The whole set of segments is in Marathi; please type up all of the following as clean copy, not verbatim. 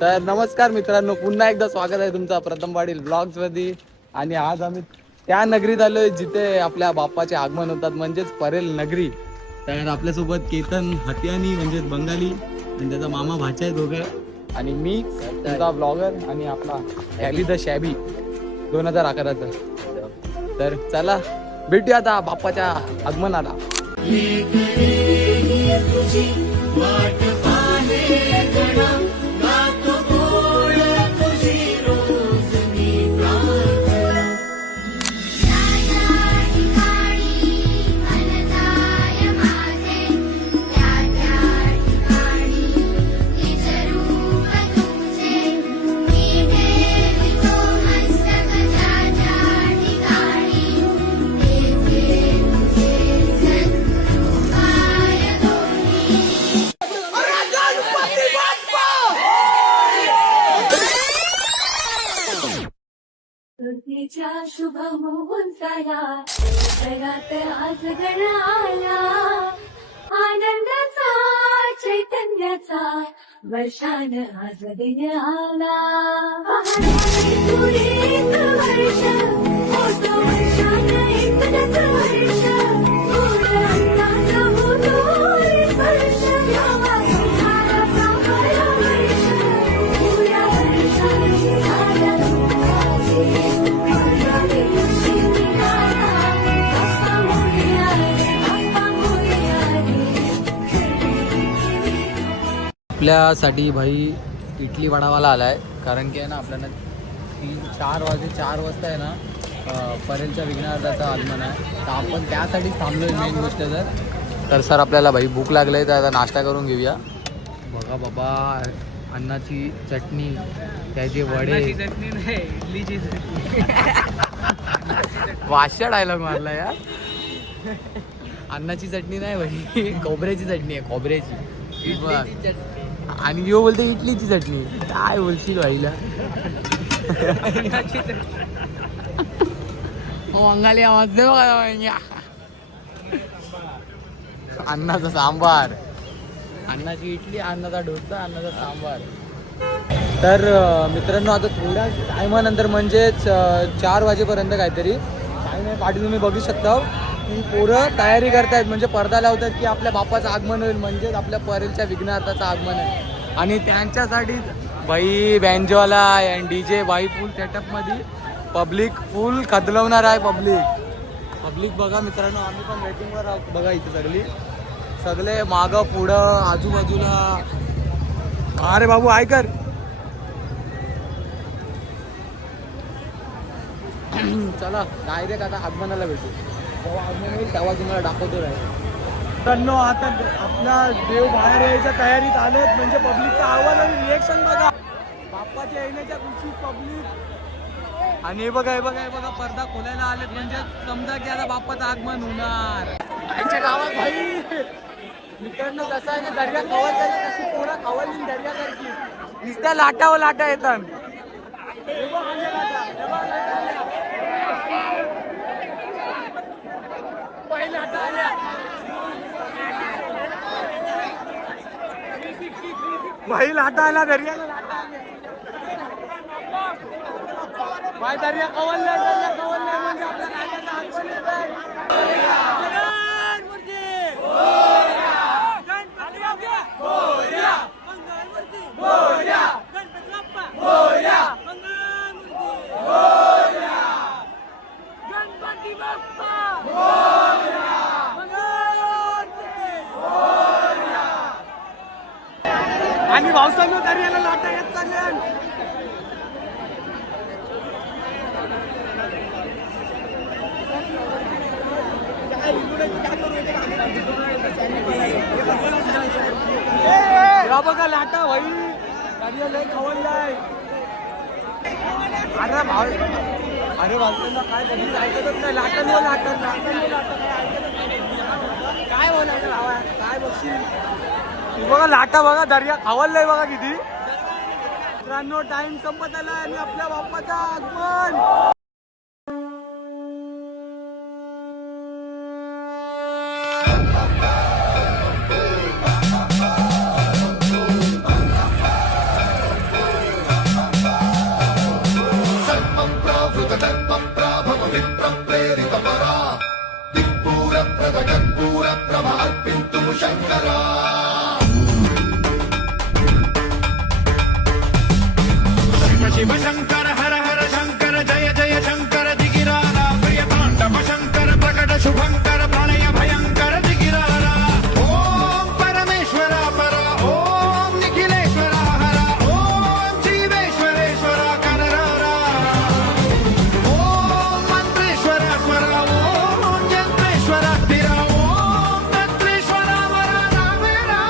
तर नमस्कार मित्रांनो, पुन्हा एकदा स्वागत आहे तुमचा प्रथमवाडील ब्लॉग्स मध्ये. आणि आज आम्ही त्या नगरीत आलोय जिथे आपल्या बाप्पाचे आगमन होतात, म्हणजेच परेल नगरी. तर आपल्यासोबत केतन हत्यानी म्हणजेच बंगाली आणि त्याचा मामा भाचा आहे दोघं, आणि मी तुमचा ब्लॉगर आणि आपला शॅबी द शॅबी 2011चा. तर चला भेटूया आता बाप्पाच्या आगमनाला. शुभ मुहूर्ताला जगात आज गण आला, आनंदाचा चैतन्याचा वर्षान आज दिन आला. पुढे एक वर्ष होतो वर्षान एकच वर्ष, गोड अन्नाचा होतो स्पर्श, यावा संसाराचा भला वर्ष, पुऱ्या वर्षाने झाला आपल्यासाठी भाई इडली वडावाला आलाय, कारण की आहे ना आपल्याला 4 वाजता आहे ना परेलच्या विघ्नहर्त्याचं आगमन आहे. तर आपण त्यासाठी थांबलोय. मेन गोष्ट तर सर आपल्याला भाई भूक लागली, तर आता नाश्ता करून घेऊया. बघा बाबा, अन्नाची चटणी, त्याचे वडे, चटणी नाही इडलीची वाशा डायलॉग मारला यार. अन्नाची चटणी नाही भाई, खोबऱ्याची चटणी आहे, खोबऱ्याची. आणि यो बोलते इडलीची चटणी. काय बोलशील भाईला? अंगाली आवाज दे बघा. अन्नाचा सांबार, अन्नाची इडली, अन्नाचा डोसा, अन्नाचा सांबार. तर मित्रांनो, आता थोड्या टायमानंतर म्हणजेच 4 वाजेपर्यंत काहीतरी टाईम आहे. पाठी तुम्ही बघू शकता की पोरं तयारी करतायत, म्हणजे पडदा लावतात की आपल्या बाप्पाचं आगमन होईल, म्हणजेच आपल्या परेलच्या विघ्नहर्त्याचं आगमन आहे. आणि त्यांच्यासाठी बाई बँजोला आणि DJ बाई फुल सेटअपमध्ये पब्लिक फुल कदलवणार आहे. पब्लिक बघा मित्रांनो, आम्ही पण वेटिंगवर आहोत. बघा इथे सगळे मागं पुढं आजूबाजूला. अरे बाबू ऐकर, चला डायरेक्ट आता आगमनाला भेटू. जेव्हा आगमन होईल तेव्हा तुम्हाला दाखवतो राहील. मित्रांनो, आता आपला देव बाहेर यायच्या तयारीत आलेत, म्हणजे पब्लिकचा आवाज आणि रिएक्शन बघा. बाप्पाच्या येण्याच्या खुशीत पब्लिक. आणि हे बघा पडदा खोलायला आलेत, म्हणजे समजा की आता बाप्पाचं आगमन होणार. त्यांच्या गावात भाई मित्रांनो कसं आहे ना, दर्या खवल झाली तशी पोरं खवलली दर्यासारखी. नुसत्या लाटा येतात. भाई लाटा आला, दर्याला लाटा आल्या. भाई दर्या कवललाय म्हणजे आपल्या राजाचा आगमन येत आहे. आणि पावसानं दर्याला लाटा येत चालल्या. बघा लाटा भाई, दर्या लय खवललाय. अरे भावसांना काय कधीच ऐकतच नाही. लाटांवर काय बोलायचं, काय बघशील. बघा लाटा बघा, दर्या खवललाय बघा किती. मित्रांनो, टाइम संपत आला आणि आपल्या बाप्पाचं आगमन. शिव शंकर हर हर शंकर जय जय शंकर दिगिरारा प्रिय तांडव शंकर प्रकट शुभंकर प्रणय भयंकर दिगिरारा ओम परमेश्वरा परा ओम निखिलेश्वरा हरा ओम जीवेश्वरेश्वरा कनरारा ओम मंत्रेश्वरा स्वरा ओम यंत्रेश्वरा स्थिरा ओम तंत्रेश्वरा वरा नावेरा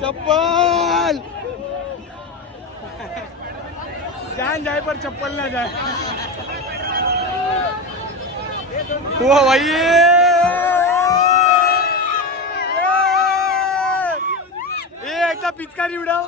चप्पल जान जाए पर चप्पल ना जाए। वो भाई एकदा पिचकारी उडाव।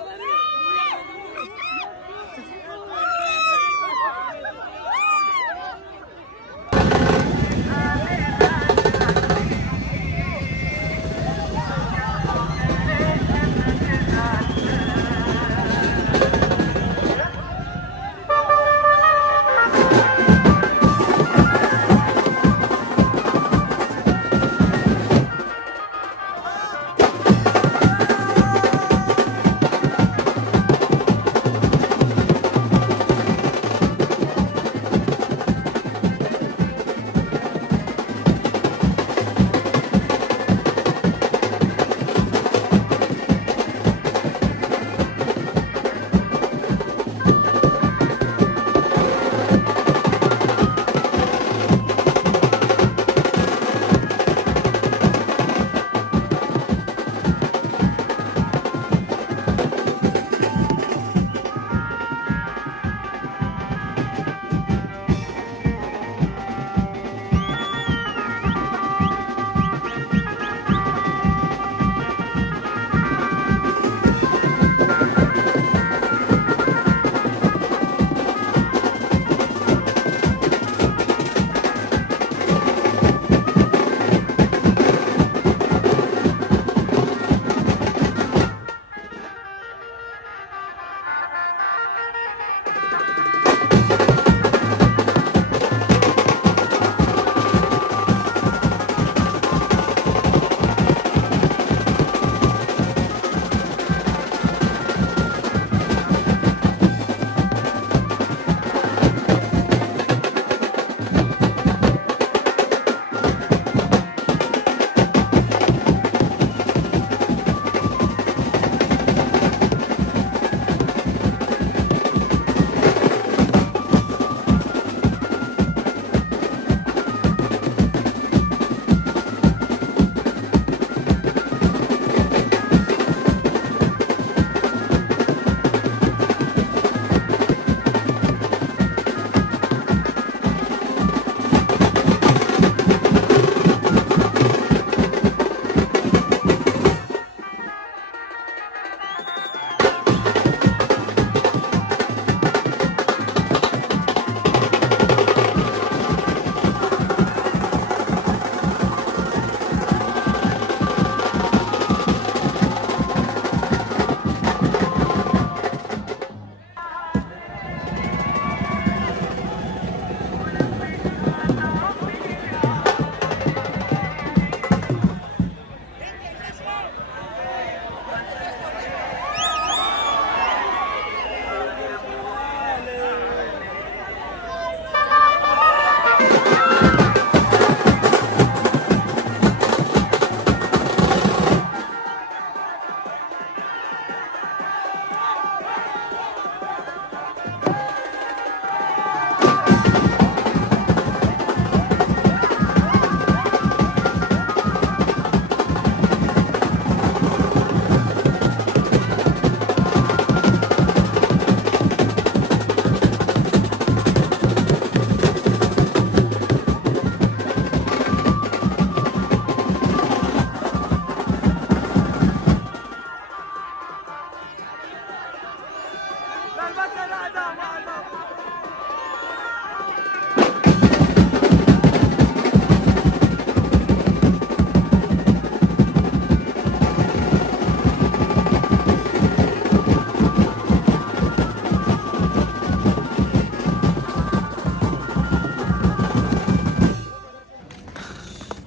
गर्वाचा राजा माझा.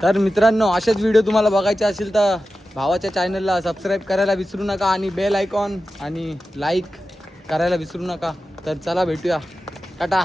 तर मित्रांनो असेच व्हिडिओ तुम्हाला बघायचे असेल तर भावाच्या चॅनलला सबस्क्राईब करायला विसरू नका आणि बेल आयकॉन आणि लाईक करायला विसरू नका. तर चला भेटूया, टाटा.